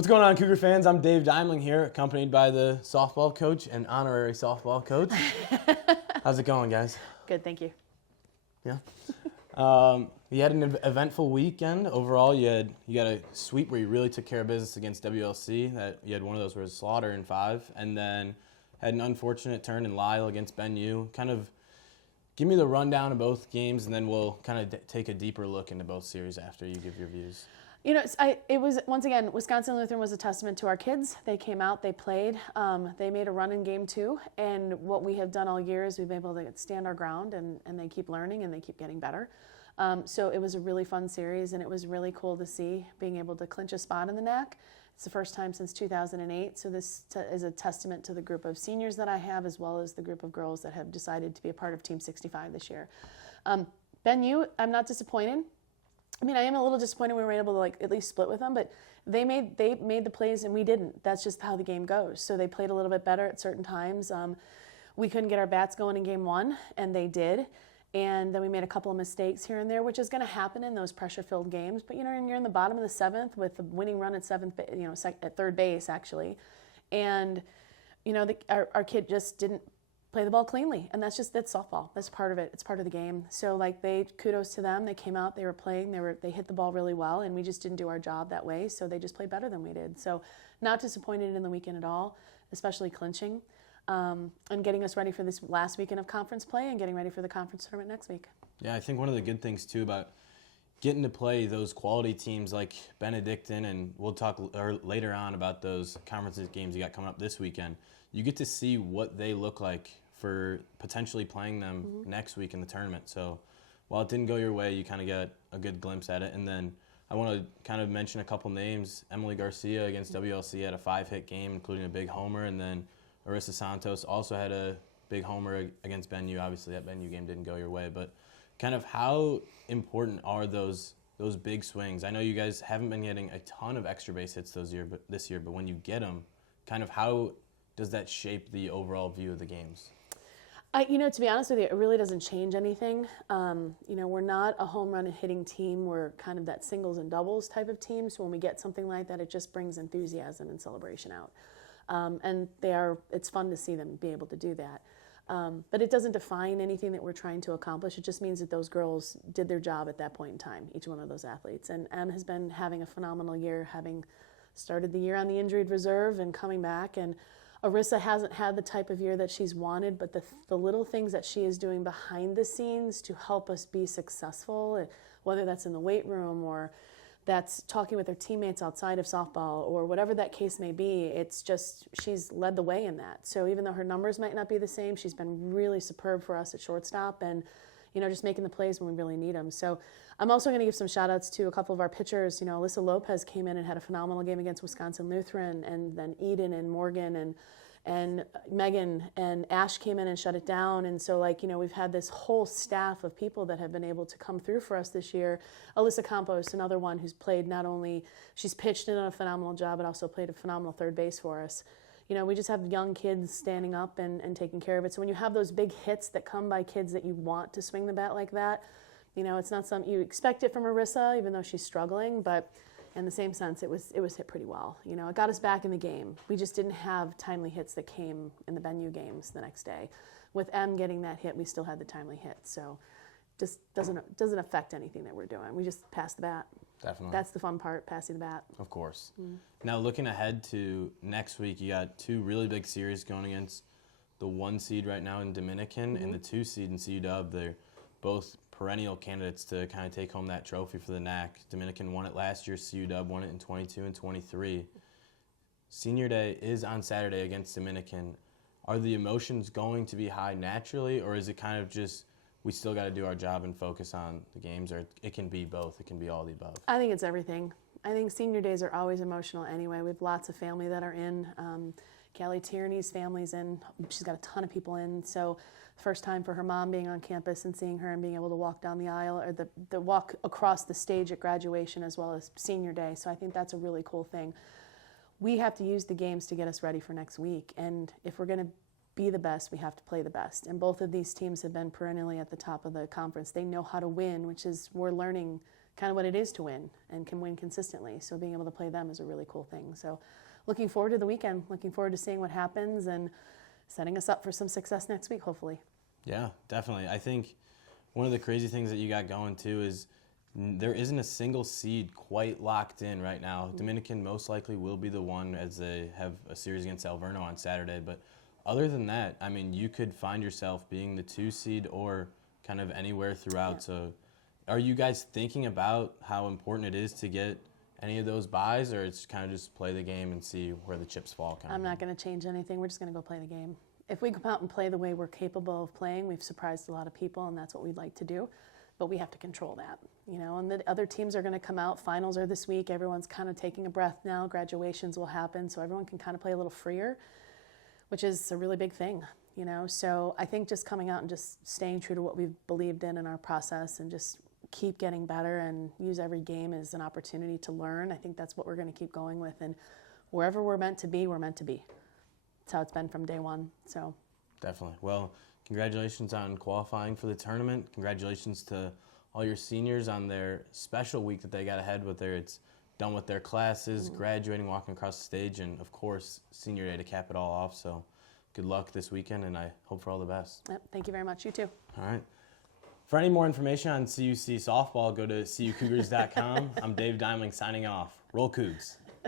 What's going on, Cougar fans? I'm Dave Dimling here, accompanied by the softball coach and honorary softball coach. How's it going, guys? Good, thank you. Yeah. You had an eventful weekend. Overall, you got a sweep where you really took care of business against WLC. That you had one of those where it was slaughter in 5, and then had an unfortunate turn in Lyle against Ben U. Kind of give me the rundown of both games, and then we'll kind of take a deeper look into both series after you give your views. You know, it was, once again, Wisconsin Lutheran was a testament to our kids. They came out, they played, they made a run in game 2, and what we have done all year is we've been able to stand our ground, and they keep learning and they keep getting better. So it was a really fun series, and it was really cool to see being able to clinch a spot in the NAC. It's the first time since 2008, so this is a testament to the group of seniors that I have, as well as the group of girls that have decided to be a part of Team 65 this year. Ben U, I'm not disappointed. I mean, I am a little disappointed we were able to at least split with them, but they made the plays and we didn't. That's just how the game goes. So they played a little bit better at certain times. We couldn't get our bats going in game 1, and they did. And then we made a couple of mistakes here and there, which is going to happen in those pressure-filled games. But and you're in the bottom of the 7th with the winning run at at third base actually, and our kid just didn't play the ball cleanly, and that's softball. That's part of it. It's part of the game. So kudos to them. They came out, they were playing, they hit the ball really well, and we just didn't do our job that way. So they just played better than we did. So not disappointed in the weekend at all, especially clinching. And getting us ready for this last weekend of conference play and getting ready for the conference tournament next week. Yeah, I think one of the good things, too, about getting to play those quality teams like Benedictine, and we'll talk later on about those conference games you got coming up this weekend, you get to see what they look like for potentially playing them next week in the tournament. So while it didn't go your way, you kind of get a good glimpse at it. And then I want to kind of mention a couple names. Emily Garcia against WLC had a 5-hit game, including a big homer, and then Arissa Santos also had a big homer against Ben U. Obviously, that Ben U game didn't go your way, but kind of how important are those big swings? I know you guys haven't been getting a ton of extra base hits this year, but when you get them, kind of how does that shape the overall view of the games? To be honest with you, it really doesn't change anything. We're not a home run hitting team. We're kind of that singles and doubles type of team. So when we get something like that, it just brings enthusiasm and celebration out. And it's fun to see them be able to do that. But it doesn't define anything that we're trying to accomplish. It just means that those girls did their job at that point in time, each one of those athletes. And Em has been having a phenomenal year, having started the year on the injured reserve and coming back. And Arissa hasn't had the type of year that she's wanted, but the little things that she is doing behind the scenes to help us be successful, whether that's in the weight room or that's talking with her teammates outside of softball or whatever that case may be, it's just she's led the way in that. So even though her numbers might not be the same, she's been really superb for us at shortstop and just making the plays when we really need them. So I'm also going to give some shout outs to a couple of our pitchers. Alyssa Lopez came in and had a phenomenal game against Wisconsin Lutheran, and then Eden and Morgan and Megan and Ash came in and shut it down. And so we've had this whole staff of people that have been able to come through for us this year. Alyssa Campos, another one who's played, not only she's pitched and done a phenomenal job, but also played a phenomenal third base for us. We just have young kids standing up and taking care of it. So when you have those big hits that come by kids that you want to swing the bat like that, it's not something you expect it from Arissa, even though she's struggling, but in the same sense, it was hit pretty well. It got us back in the game. We just didn't have timely hits that came in the Ben U games the next day. With Em getting that hit, we still had the timely hit. So just doesn't affect anything that we're doing. We just pass the bat. Definitely. That's the fun part, passing the bat. Of course. Now looking ahead to next week, you got 2 really big series going against the 1 seed right now in Dominican and the 2 seed in CUW. They're both perennial candidates to kind of take home that trophy for the NAC. Dominican won it last year. CUW won it in 22 and 23. Senior Day is on Saturday against Dominican. Are the emotions going to be high naturally, or is it kind of just we still got to do our job and focus on the games, or it can be both? It can be all the above. I think it's everything. I think senior days are always emotional anyway. We have lots of family that are in. Callie Tierney's family's in. She's got a ton of people in. So first time for her mom being on campus and seeing her and being able to walk down the aisle or the walk across the stage at graduation as well as senior day. So I think that's a really cool thing. We have to use the games to get us ready for next week. And if we're going to be the best, we have to play the best. And both of these teams have been perennially at the top of the conference. They know how to win, which is we're learning kind of what it is to win and can win consistently. So being able to play them is a really cool thing. So looking forward to the weekend, looking forward to seeing what happens and setting us up for some success next week, hopefully. Yeah, definitely. I think one of the crazy things that you got going too is there isn't a single seed quite locked in right now. Mm-hmm. Dominican most likely will be the one as they have a series against Alverno on Saturday. But other than that, I mean, you could find yourself being the 2 seed or kind of anywhere throughout. Yeah. So are you guys thinking about how important it is to get any of those buys, or it's kind of just play the game and see where the chips fall? I'm not going to change anything. We're just going to go play the game. If we come out and play the way we're capable of playing, we've surprised a lot of people, and that's what we'd like to do. But we have to control that, and the other teams are going to come out. Finals are this week. Everyone's kind of taking a breath now. Graduations will happen, so everyone can kind of play a little freer, which is a really big thing, So I think just coming out and just staying true to what we've believed in our process and just keep getting better and use every game as an opportunity to learn. I think that's what we're going to keep going with. And wherever we're meant to be, we're meant to be. That's how it's been from day one. So definitely. Well, congratulations on qualifying for the tournament. Congratulations to all your seniors on their special week that they got ahead, whether it's done with their classes, graduating, walking across the stage, and of course, senior day to cap it all off. So good luck this weekend, and I hope for all the best. Yep, thank you very much. You too. All right. For any more information on CUC Softball, go to cucougars.com. I'm Dave Dimling signing off. Roll Cougs.